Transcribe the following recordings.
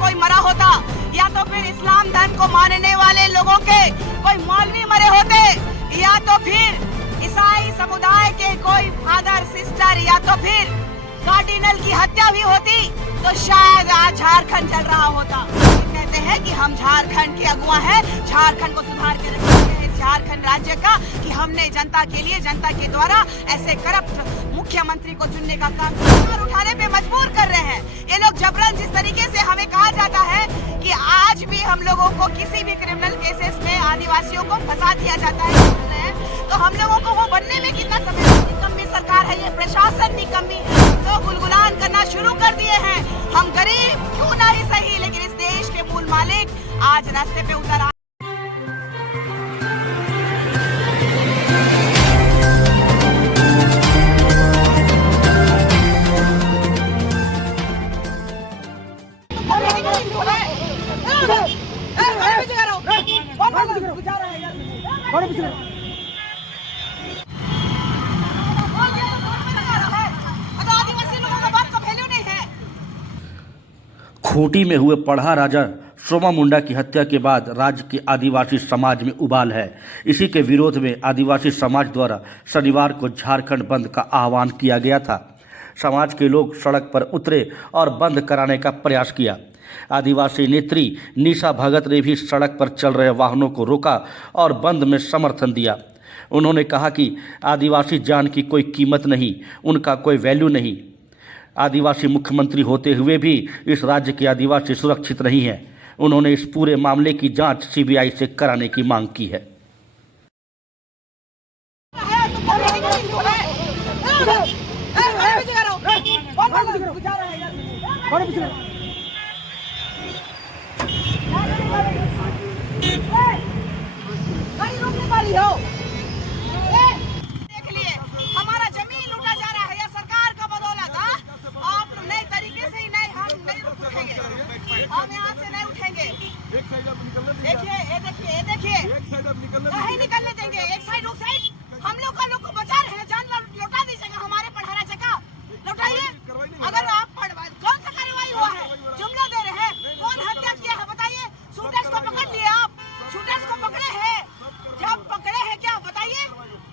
कोई मरा होता, या तो फिर इस्लाम धर्म को मानने वाले लोगों के कोई मौलवी मरे होते, या तो फिर ईसाई समुदाय के कोई फादर सिस्टर या तो फिर कार्डिनल की हत्या भी होती, तो शायद आज झारखंड चल रहा होता। कहते हैं कि हम झारखंड के अगुआ हैं, झारखंड को सुधार के रखेंगे झारखंड राज्य का, कि हमने जनता के लिए, जनता के द्वारा ऐसे करप्ट मुख्यमंत्री को चुनने का काम उठाने पे मजबूर कर रहे हैं ये लोग जबरन। जिस तरीके से हमें कहा जाता है कि आज भी हम लोगों को किसी भी क्रिमिनल केसेस में आदिवासियों को फंसा दिया जाता है, तो हम लोगों को वो बनने में कितना समय। निकम्मी सरकार है ये, प्रशासन निकम्मी है, तो गुलगुलान करना शुरू कर दिए हैं। हम गरीब क्यों ना ही सही, लेकिन इस देश के मूल मालिक आज रास्ते पे उतर आ खूंटी में हुए पढ़ा राजा सोमा मुंडा की हत्या के बाद राज्य के आदिवासी समाज में उबाल है। इसी के विरोध में आदिवासी समाज द्वारा शनिवार को झारखंड बंद का आह्वान किया गया था। समाज के लोग सड़क पर उतरे और बंद कराने का प्रयास किया। आदिवासी नेत्री निशा भगत ने भी सड़क पर चल रहे वाहनों को रोका और बंद में समर्थन दिया। उन्होंने कहा कि आदिवासी जान की कोई कीमत नहीं, उनका कोई वैल्यू नहीं। आदिवासी मुख्यमंत्री होते हुए भी इस राज्य के आदिवासी सुरक्षित नहीं हैं। उन्होंने इस पूरे मामले की जांच सीबीआई से कराने की मांग की है। हम यहाँ से नहीं उठेंगे। एक साइड अब निकलने देंगे। देखिए नहीं निकलने देंगे। एक साइड उस साइड हम लोग को बचा रहे हैं, जान लौटा दीजिएगा हमारे पढ़ारा जगह लौटाइए। अगर आप कौन सा कार्रवाई हुआ है, जुमला दे रहे हैं, कौन हत्या किया है बताइए। शूटर्स को पकड़ लिए आप, शूटर्स को पकड़े हैं, जब पकड़े हैं क्या बताइए।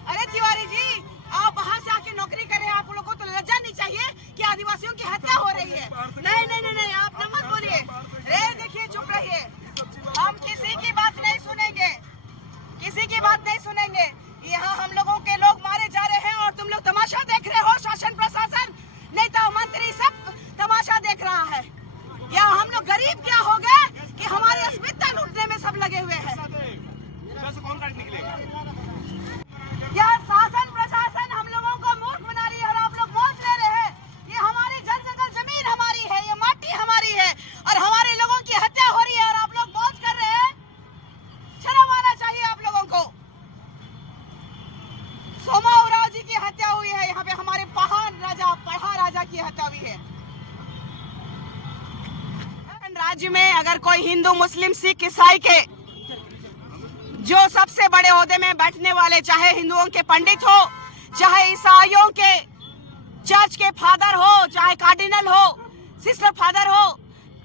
अरे तिवारी जी, आप बाहर से आके नौकरी कर रहे हैं, आप लोगों को तो लज्जा नहीं चाहिए कि आदिवासियों की हत्या हो रही है। नहीं, आप न मत बोलिए। रे देखिए, चुप रहिए। हम किसी की बात नहीं सुनेंगे, किसी की बात नहीं सुनेंगे। यहाँ हम लोगों के लोग मारे जा रहे हैं और तुम लोग तमाशा देख रहे हो। शासन प्रशासन, नेता मंत्री सब तमाशा देख रहा है। या हम लोग गरीब क्या हो गए कि हमारी अस्मिता लूटने में सब लगे हुए हैं। यह शासन प्रशासन हम लोगों को मूर्ख बना रही है और आप लोग मौज ले रहे हैं। ये हमारी जंगल जमीन हमारी है, ये माटी हमारी है और हमारे लोगों की हत्या हो रही है और आप लोग मौज कर रहे हैं। शर्म आना चाहिए आप लोगों को। सोमा उराव जी की हत्या हुई है, यहाँ पे हमारे पढ़ा राजा की हत्या हुई है। राज्य में अगर कोई हिंदू मुस्लिम सिख ईसाई के जो सबसे बड़े ओहदे में बैठने वाले, चाहे हिंदुओं के पंडित हो, चाहे ईसाइयों के चर्च के फादर हो, चाहे कार्डिनल हो, सिस्टर फादर हो,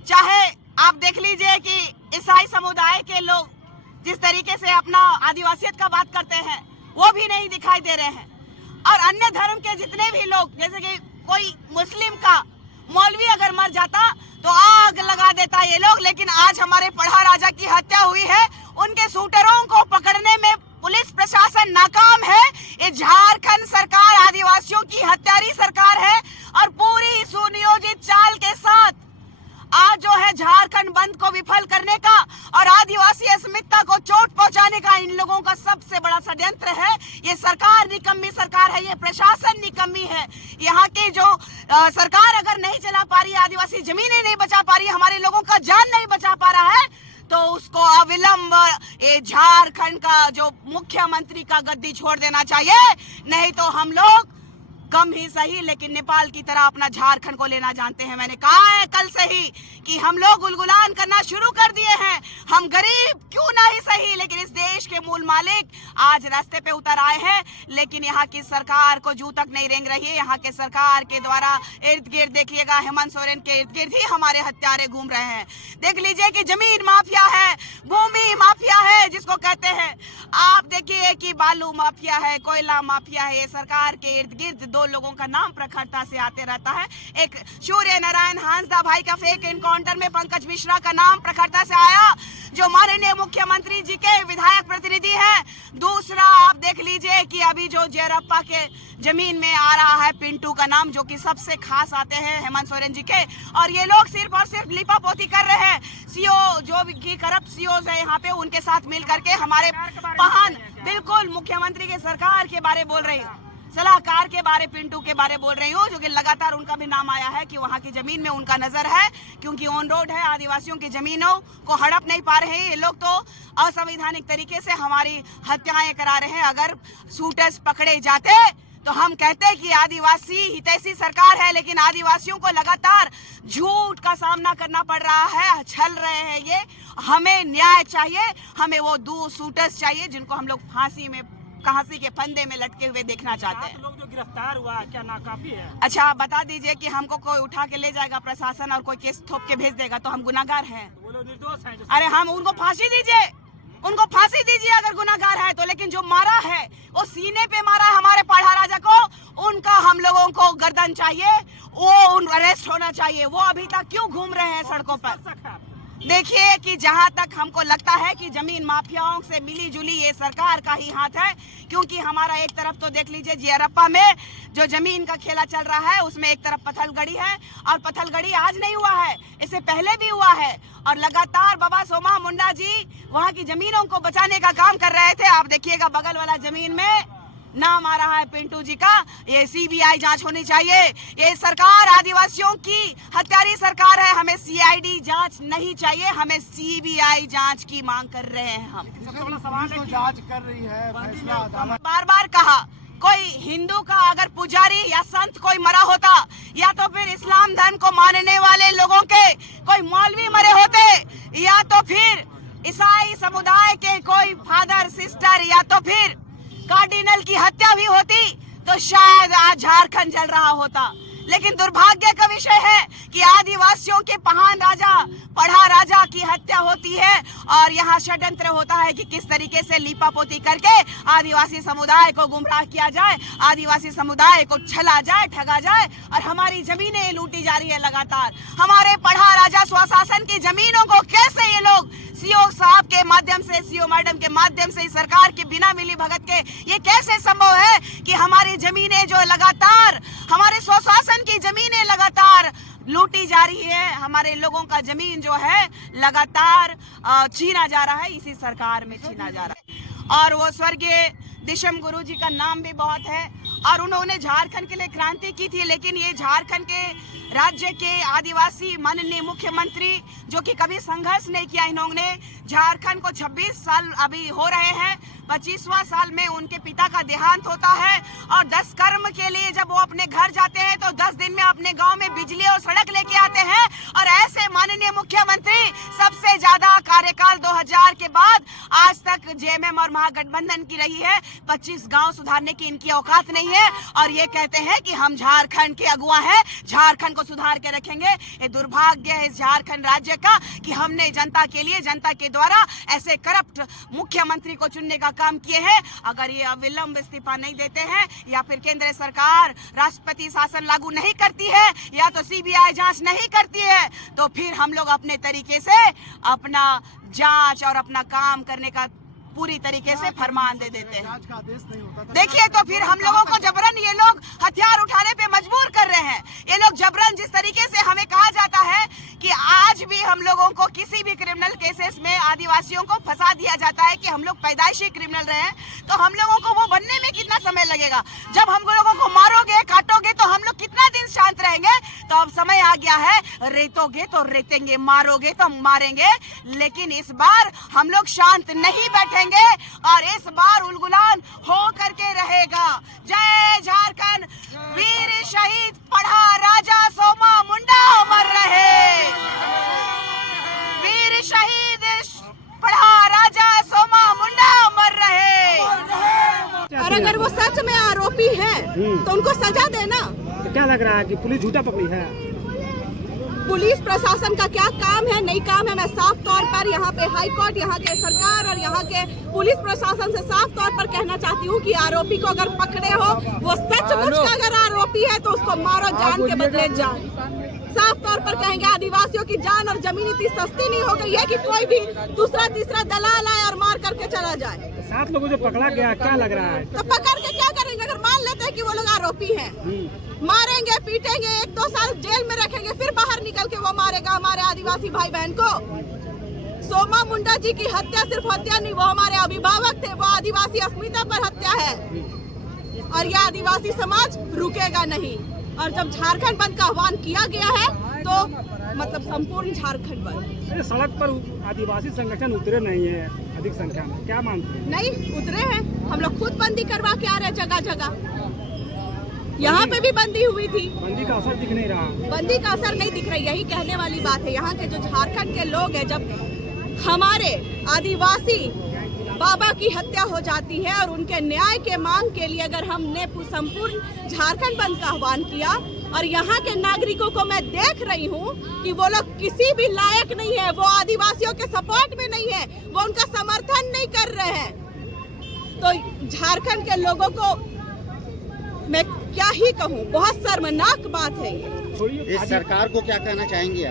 चाहे आप देख लीजिए कि ईसाई समुदाय के लोग जिस तरीके से अपना आदिवासियत का बात करते हैं वो भी नहीं दिखाई दे रहे हैं। और अन्य धर्म के जितने भी लोग, जैसे कि कोई मुस्लिम का मौलवी अगर मर जाता तो आग लगा देता ये लोग, लेकिन आज हमारे पढ़ा राजा की हत्या हुई है, उनके शूटरों को पकड़ने में पुलिस प्रशासन नाकाम है। ये झारखंड सरकार आदिवासियों की हत्यारी सरकार है और पूरी सुनियोजित चाल के साथ आज जो है झारखंड बंद को विफल करने का और आदिवासी अस्मिता को चोट पहुंचाने का इन लोगों का सबसे बड़ा षड्यंत्र है। ये सरकार निकम्मी सरकार है, ये प्रशासन निकम्मी है। यहाँ की जो सरकार अगर नहीं चला पा रही, आदिवासी जमीनें नहीं बचा पा रही, हमारे लोगों का जान नहीं बचा पा रहा है, तो उसको अविलंब ये झारखंड का जो मुख्यमंत्री का गद्दी छोड़ देना चाहिए। नहीं तो हम लोग कम ही सही, लेकिन नेपाल की तरह अपना झारखंड को लेना जानते हैं। मैंने कहा है कल से ही कि हम लोग गुलगुलान करना शुरू कर दिए हैं। हम गरीब क्यों ना ही सही, लेकिन इस देश के मूल मालिक आज रास्ते पे उतर आए हैं। लेकिन यहाँ की सरकार को जू तक नहीं रेंग रही है। यहाँ के सरकार के द्वारा इर्द गिर्द देखिएगा, हेमंत सोरेन के इर्द गिर्द ही हमारे हत्यारे घूम रहे हैं। देख लीजिए कि जमीन माफिया है, भूमि माफिया है जिसको कहते हैं। आप देखिए कि बालू माफिया है, कोयला माफिया है। ये सरकार के इर्द गिर्द दो लोगों का नाम प्रखरता से आते रहता है। एक सूर्य नारायण हांसदा भाई का फेक एनकाउंटर में पंकज मिश्रा का नाम प्रखरता से आया, जो माननीय मुख्यमंत्री जी के विधायक प्रतिनिधि हैं। दूसरा आप देख लीजिए कि अभी जो जेरप्पा के जमीन में आ रहा है पिंटू का नाम, जो कि सबसे खास आते हैं हेमंत सोरेन जी के। और ये लोग सिर्फ और सिर्फ लिपापोती कर रहे हैं। सीओ जो भी करप्ट सीओज है यहाँ पे, उनके साथ मिल करके हमारे पहान बिल्कुल मुख्यमंत्री के सरकार के बारे बोल रही हूँ, सलाहकार के बारे, पिंटू के बारे बोल रही हूँ, जो कि लगातार उनका भी नाम आया है कि वहाँ की जमीन में उनका नजर है, क्योंकि ऑन रोड है। आदिवासियों की जमीनों को हड़प नहीं पा रहे हैं ये लोग, तो असंवैधानिक तरीके से हमारी हत्याएं करा रहे हैं। अगर शूटर्स पकड़े जाते तो हम कहते कि आदिवासी हितैषी सरकार है, लेकिन आदिवासियों को लगातार झूठ का सामना करना पड़ रहा है, छल रहे हैं ये। हमें न्याय चाहिए, हमें वो दो शूटर्स चाहिए जिनको हम लोग फांसी के फंदे में लटके हुए देखना चाहते हैं। लोग जो गिरफ्तार हुआ है, क्या नाकाफी है? अच्छा, आप बता दीजिए कि हमको कोई उठा के ले जाएगा प्रशासन और कोई केस थोप के भेज देगा तो हम गुनाहगार हैं? वो लोग निर्दोष हैं। अरे हम उनको फांसी दीजिए, उनको फांसी दीजिए अगर गुनाहगार है तो। लेकिन जो मारा है वो सीने पे मारा है हमारे पढ़ा राजा को, उनका हम लोगों को गर्दन चाहिए, वो अरेस्ट होना चाहिए। वो अभी तक क्यों घूम रहे हैं सड़कों पर? देखिए कि जहां तक हमको लगता है कि जमीन माफियाओं से मिली जुली ये सरकार का ही हाथ है, क्योंकि हमारा एक तरफ तो देख लीजिए जेरप्पा में जो जमीन का खेला चल रहा है, उसमें एक तरफ पत्थलगड़ी है, और पत्थलगड़ी आज नहीं हुआ है, इससे पहले भी हुआ है। और लगातार बाबा सोमा मुंडा जी वहां की जमीनों को बचाने का काम कर रहे थे। आप देखिएगा बगल वाला जमीन में नाम आ रहा है पिंटू जी का। ये सीबीआई जांच होनी चाहिए। ये सरकार आदिवासियों की हत्यारी सरकार है। हमें सीआईडी जांच नहीं चाहिए, हमें सीबीआई जांच की मांग कर रहे हैं। हम सबसे बड़ा सवाल है कि जांच कर रही है, फैसला अदालत। बार बार कहा, कोई हिंदू का अगर पुजारी या संत कोई मरा होता, या तो फिर इस्लाम धर्म को मानने वाले लोगों के कोई मौलवी मरे होते, या तो फिर ईसाई समुदाय के कोई फादर सिस्टर, या तो फिर कार्डिनल की हत्या भी होती, तो शायद आज झारखंड जल रहा होता। लेकिन दुर्भाग्य का विषय है कि आदिवासियों के महान राजा, पढ़ा राजा की हत्या होती है, और यहाँ षड्यंत्र होता है कि किस तरीके से लीपापोती करके आदिवासी समुदाय को गुमराह किया जाए, आदिवासी समुदाय को छला जाए, ठगा जाए, और हमारी जमीनें लूटी जा रही है लगातार। हमारे पढ़ा राजा स्वशासन की जमीनों को कैसे ये लोग सीओ साहब के माध्यम से, सीओ मैडम के माध्यम से, सरकार के बिना मिली भगत के, ये कैसे संभव है कि हमारी जमीनें जो लगातार, हमारे स्वशासन की जमीनें लगातार लूटी जा रही है, हमारे लोगों का जमीन जो है लगातार छीना जा रहा है, इसी सरकार में छीना जा रहा है। और वो स्वर्गीय दिशम गुरु जी का नाम भी बहुत है, और उन्होंने झारखंड के लिए क्रांति की थी। लेकिन ये झारखंड के राज्य के आदिवासी माननीय मुख्यमंत्री जो कि कभी संघर्ष नहीं किया, इन्होंने झारखंड को 26 साल अभी हो रहे हैं, 25वां साल में उनके पिता का देहांत होता है, और 10 कर्म के लिए जब वो अपने घर जाते हैं तो 10 दिन में अपने गांव में बिजली और सड़क लेके आते हैं। और ऐसे माननीय मुख्यमंत्री सबसे ज्यादा कार्यकाल 2000 के बाद आज तक जेएमएम और महागठबंधन की रही है। 25 गांव सुधारने की इनकी औकात नहीं है, और ये कहते हैं कि हम झारखंड के अगुआ हैं, झारखंड को सुधार के रखेंगे। ये दुर्भाग्य है इस झारखंड राज्य का कि हमने जनता के लिए, जनता के द्वारा ऐसे करप्ट मुख्यमंत्री को चुनने का काम किए हैं। अगर ये अविलंब इस्तीफा नहीं देते हैं, या फिर केंद्र सरकार राष्ट्रपति शासन लागू नहीं करती है, या तो सीबीआई जांच नहीं करती है, तो फिर हम लोग अपने तरीके से अपना जांच और अपना काम करने का पूरी तरीके से फरमान दे देते हैं। जांच का आदेश नहीं होता था। देखिए, तो फिर हम लोगों को जबरन ये लोग हथियार उठाने पे मजबूर कर रहे हैं। ये लोग जबरन, जिस तरीके से हमें कहा जाता है कि आज भी हम लोगों को किसी भी क्रिमिनल केसेस में आदिवासियों को फंसा दिया जाता है कि हम लोग पैदाइशी क्रिमिनल रहे हैं, तो हम लोगों को वो बनने में कितना समय लगेगा? जब हम लोगों को मारोगे, काटोगे, तो हम लोग कितना दिन शांत रहेंगे तो अब समय आ गया है, रेतोगे तो रेतेंगे, मारोगे तो मारेंगे, लेकिन इस बार हम लोग शांत नहीं बैठेंगे और इस बार उलगुलान हो करके रहेगा। जय झारखंड, वीर शहीद पढ़ा राजा सोमा मुंडा अमर रहे। वीर शहीद पढ़ा राजा सोमा मुंडा अमर रहे। और अगर वो सच में आरोपी है तो उनको सजा देना। तो क्या लग रहा है कि पुलिस झूठा पकड़ी है? पुलिस प्रशासन का क्या काम है, नहीं काम है, मैं साफ तौर पर यहाँ पे हाई कोर्ट, यहाँ के सरकार और यहाँ के पुलिस प्रशासन से साफ तौर पर कहना चाहती हूँ कि आरोपी को अगर पकड़े हो, वो सचमुच का अगर आरोपी है तो उसको मारो, जान के बदले जान। साफ तौर पर कहेंगे आदिवासियों की जान और जमीन इतनी सस्ती नहीं हो गई है कि कोई भी दूसरा तीसरा दलाल आए और मार करके चला जाए। 7 लोगों जो पकड़ा गया, क्या लग रहा है? तो पकड़ के क्या करेंगे? अगर मान लेते हैं कि वो लोग आरोपी हैं, मारेंगे, पीटेंगे, 1-2 साल जेल में रखेंगे, फिर बाहर निकल के वो मारेगा हमारे आदिवासी भाई बहन को। सोमा मुंडा जी की हत्या सिर्फ हत्या नहीं, वो हमारे अभिभावक थे, वो आदिवासी अस्मिता पर हत्या है और यह आदिवासी समाज रुकेगा नहीं। और जब झारखंड बंद का आह्वान किया गया है तो मतलब संपूर्ण झारखंड बंद। सड़क पर आदिवासी संगठन उतरे नहीं है अधिक संख्या में, क्या मानते हैं? नहीं उतरे हैं, हम लोग खुद बंदी करवा के आ रहे हैं जगह जगह। यहाँ पे भी बंदी हुई थी, बंदी का असर दिख नहीं रहा। बंदी का असर नहीं दिख रहा, यही कहने वाली बात है। यहाँ के जो झारखंड के लोग हैं, जब हमारे आदिवासी बाबा की हत्या हो जाती है और उनके न्याय के मांग के लिए अगर हमने संपूर्ण झारखंड बंद का आह्वान किया और यहाँ के नागरिकों को मैं देख रही हूँ कि वो लोग किसी भी लायक नहीं है, वो आदिवासियों के सपोर्ट में नहीं है, वो उनका समर्थन नहीं कर रहे हैं, तो झारखंड के लोगों को मैं क्या ही कहूँ, बहुत शर्मनाक बात है ये। इस सरकार को क्या कहना चाहेंगे आप?